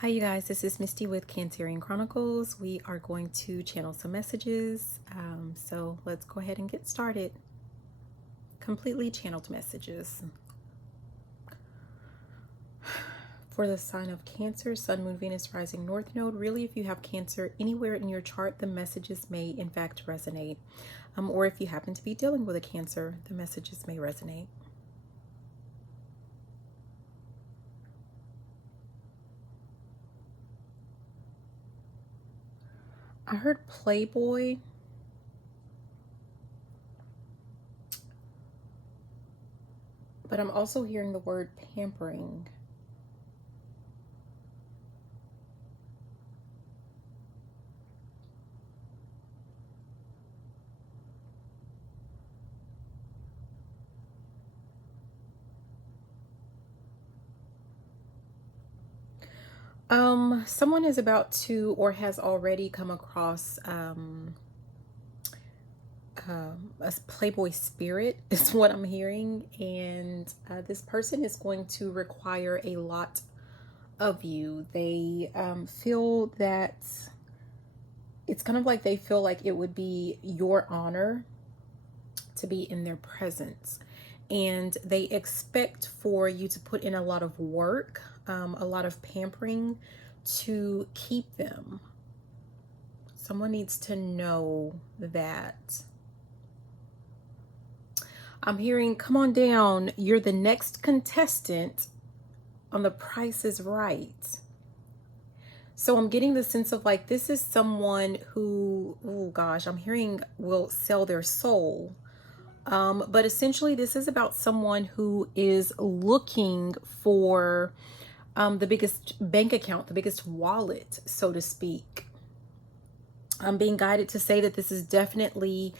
Hi you guys, this is Misty with Cancerian Chronicles. We are going to channel some messages, so let's go ahead and get started. Completely channeled messages. For the sign of Cancer, Sun, Moon, Venus, Rising, North Node. Really, if you have Cancer anywhere in your chart, the messages may in fact resonate. Or if you happen to be dealing with a Cancer, the messages may resonate. I heard Playboy. But I'm also hearing the word pampering. Someone is about to or has already come across a Playboy spirit is what I'm hearing, and this person is going to require a lot of you. They feel that it's kind of like they feel like it would be your honor to be in their presence, and they expect for you to put in a lot of work, a lot of pampering to keep them. Someone needs to know that. I'm hearing, come on down, you're the next contestant on The Price is Right. So I'm getting the sense of like, this is someone who, oh gosh, I'm hearing will sell their soul. But essentially this is about someone who is looking for the biggest bank account, the biggest wallet, so to speak. I'm being guided to say that this is definitely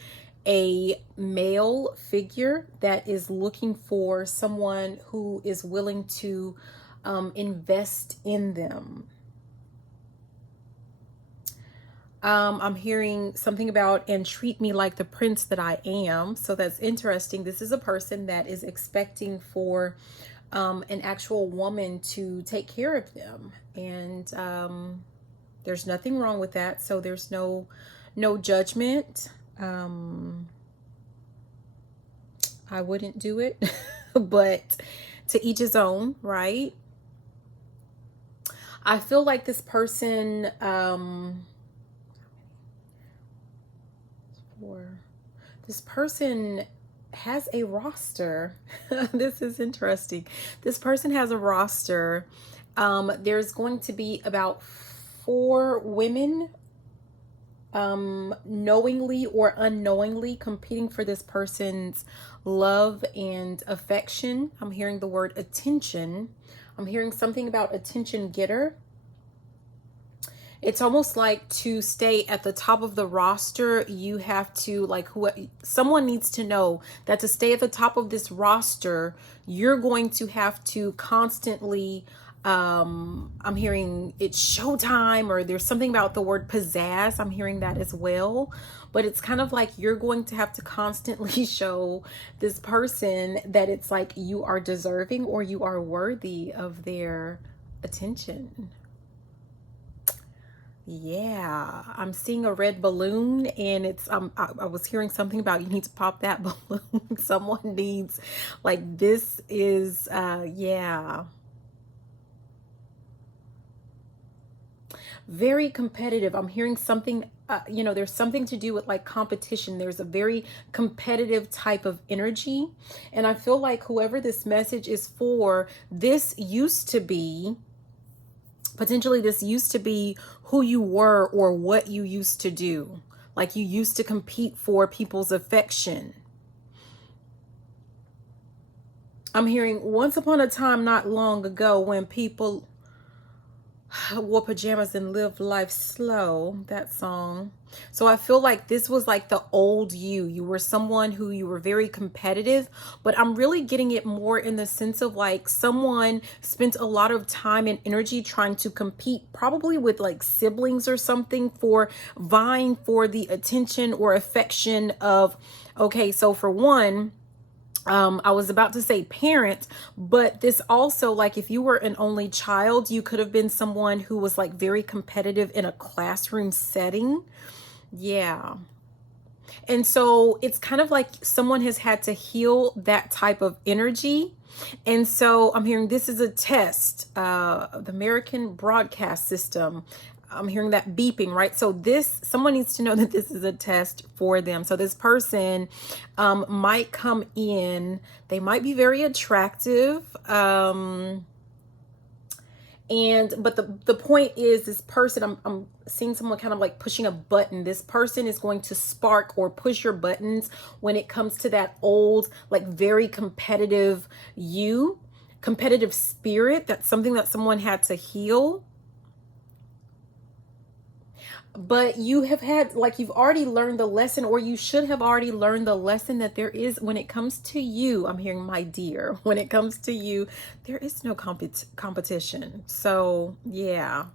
a male figure that is looking for someone who is willing to invest in them. I'm hearing something about and treat me like the prince that I am. So that's interesting. This is a person that is expecting for an actual woman to take care of them. And there's nothing wrong with that. So there's no judgment. I wouldn't do it, but to each his own, right? I feel like this person, this person has a roster. This is interesting. This person has a roster. There's going to be about 4 women knowingly or unknowingly competing for this person's love and affection. I'm hearing the word attention. I'm hearing something about attention getter. It's almost like to stay at the top of the roster, you have to someone needs to know that to stay at the top of this roster, you're going to have to constantly I'm hearing it's showtime, or there's something about the word pizzazz. I'm hearing that as well. But it's kind of like you're going to have to constantly show this person that it's like you are deserving or you are worthy of their attention. Yeah, I'm seeing a red balloon, and it's I was hearing something about you need to pop that balloon. Someone needs, like, this is yeah, very competitive. I'm hearing something, there's something to do with like competition. There's a very competitive type of energy. And I feel like whoever this message is for, this used to be, potentially this used to be who you were or what you used to do. Like you used to compete for people's affection. I'm hearing once upon a time, not long ago, when people wore pajamas and lived life slow, that song. So I feel like this was like the old you were someone who you were very competitive, but I'm really getting it more in the sense of like someone spent a lot of time and energy trying to compete, probably with like siblings or something, for vying for the attention or affection of, okay, so for one, I was about to say parent, but this also, like, if you were an only child, you could have been someone who was like very competitive in a classroom setting. Yeah. And so it's kind of like someone has had to heal that type of energy. And so I'm hearing this is a test, the American broadcast system. I'm hearing that beeping, right? So this, someone needs to know that this is a test for them. So this person might come in, they might be very attractive. But the point is, this person, I'm seeing someone kind of like pushing a button. This person is going to spark or push your buttons when it comes to that old, like very competitive competitive spirit. That's something that someone had to heal. But you have had, like, you've already learned the lesson, or you should have already learned the lesson that there is, when it comes to you, I'm hearing, my dear, when it comes to you, there is no competition. So yeah.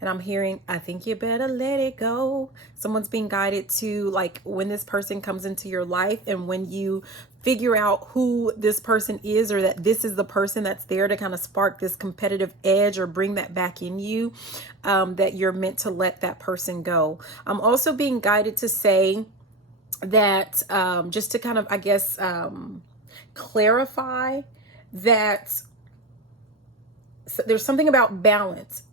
And I'm hearing, I think you better let it go. Someone's being guided to, like, when this person comes into your life and when you figure out who this person is, or that this is the person that's there to kind of spark this competitive edge or bring that back in you, that you're meant to let that person go. I'm also being guided to say that, just to kind of, I guess, clarify that there's something about balance.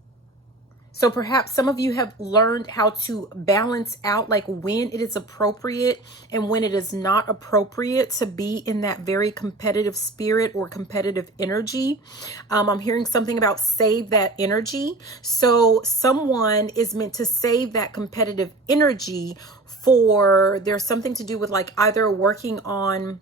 So perhaps some of you have learned how to balance out, like, when it is appropriate and when it is not appropriate to be in that very competitive spirit or competitive energy. I'm hearing something about save that energy. So someone is meant to save that competitive energy for, there's something to do with, like, either working on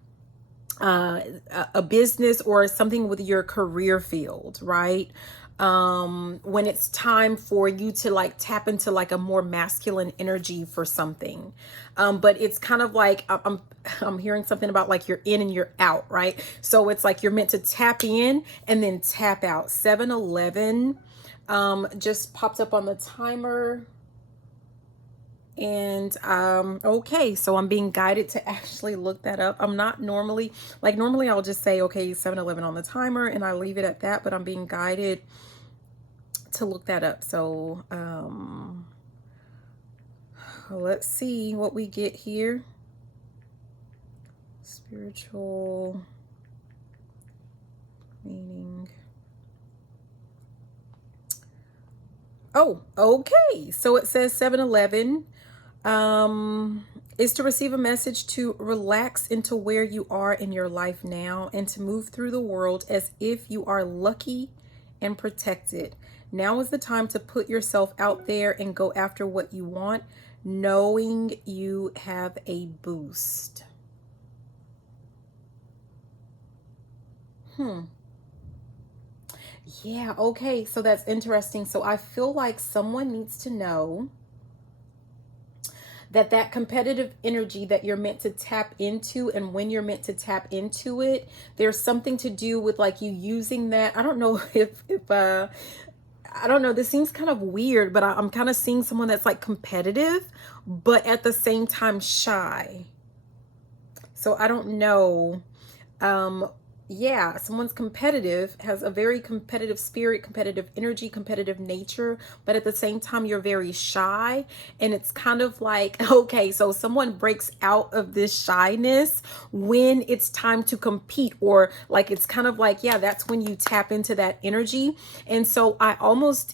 a business or something with your career field, right? When it's time for you to, like, tap into, like, a more masculine energy for something. But it's kind of like, I'm hearing something about, like, you're in and you're out, right? So it's like you're meant to tap in and then tap out. 7-Eleven just popped up on the timer. And okay, so I'm being guided to actually look that up. I'm not normally, like, normally I'll just say, okay, 7-Eleven on the timer, and I leave it at that, but I'm being guided to look that up. So let's see what we get here. Spiritual meaning. Oh, okay. So it says 7-Eleven is to receive a message to relax into where you are in your life now and to move through the world as if you are lucky and protected. Now is the time to put yourself out there and go after what you want, knowing you have a boost. Yeah, okay, so that's interesting. So I feel like someone needs to know that that competitive energy that you're meant to tap into, and when you're meant to tap into it, there's something to do with, like, you using that. I don't know if I don't know, this seems kind of weird, but I'm kind of seeing someone that's, like, competitive, but at the same time shy. So I don't know. Yeah, someone's competitive, has a very competitive spirit, competitive energy, competitive nature, but at the same time you're very shy. And it's kind of like, okay, so someone breaks out of this shyness when it's time to compete, or, like, it's kind of like, yeah, that's when you tap into that energy. And so I almost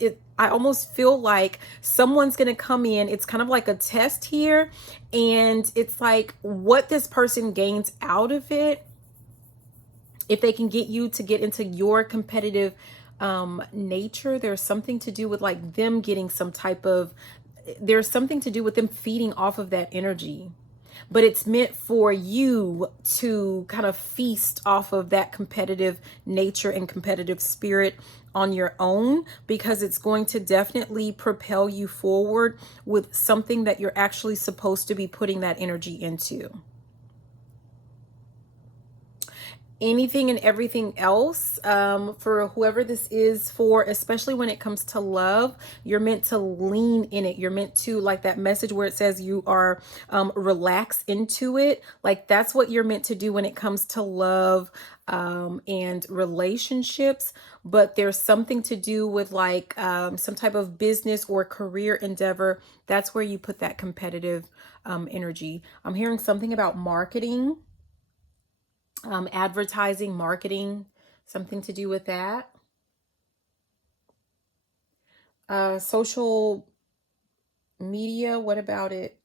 feel like someone's going to come in. It's kind of like a test here. And it's like what this person gains out of it, if they can get you to get into your competitive nature, there's something to do with, like, them getting some type of, there's something to do with them feeding off of that energy. But it's meant for you to kind of feast off of that competitive nature and competitive spirit on your own, because it's going to definitely propel you forward with something that you're actually supposed to be putting that energy into. anything and everything else. For whoever this is for, especially when it comes to love, you're meant to lean in it. You're meant to, like that message where it says you are relax into it. Like that's what you're meant to do when it comes to love and relationships. But there's something to do with like some type of business or career endeavor. That's where you put that competitive energy. I'm hearing something about marketing. Advertising, marketing, something to do with that. Social media, what about it?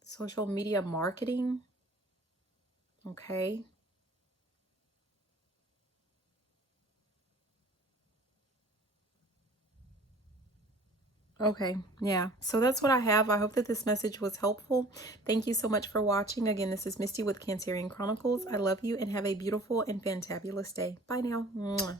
Social media marketing. Okay. Okay, yeah. So that's what I have. I hope that this message was helpful. Thank you so much for watching. Again, this is Misty with Cancerian Chronicles. I love you and have a beautiful and fantabulous day. Bye now. Mwah.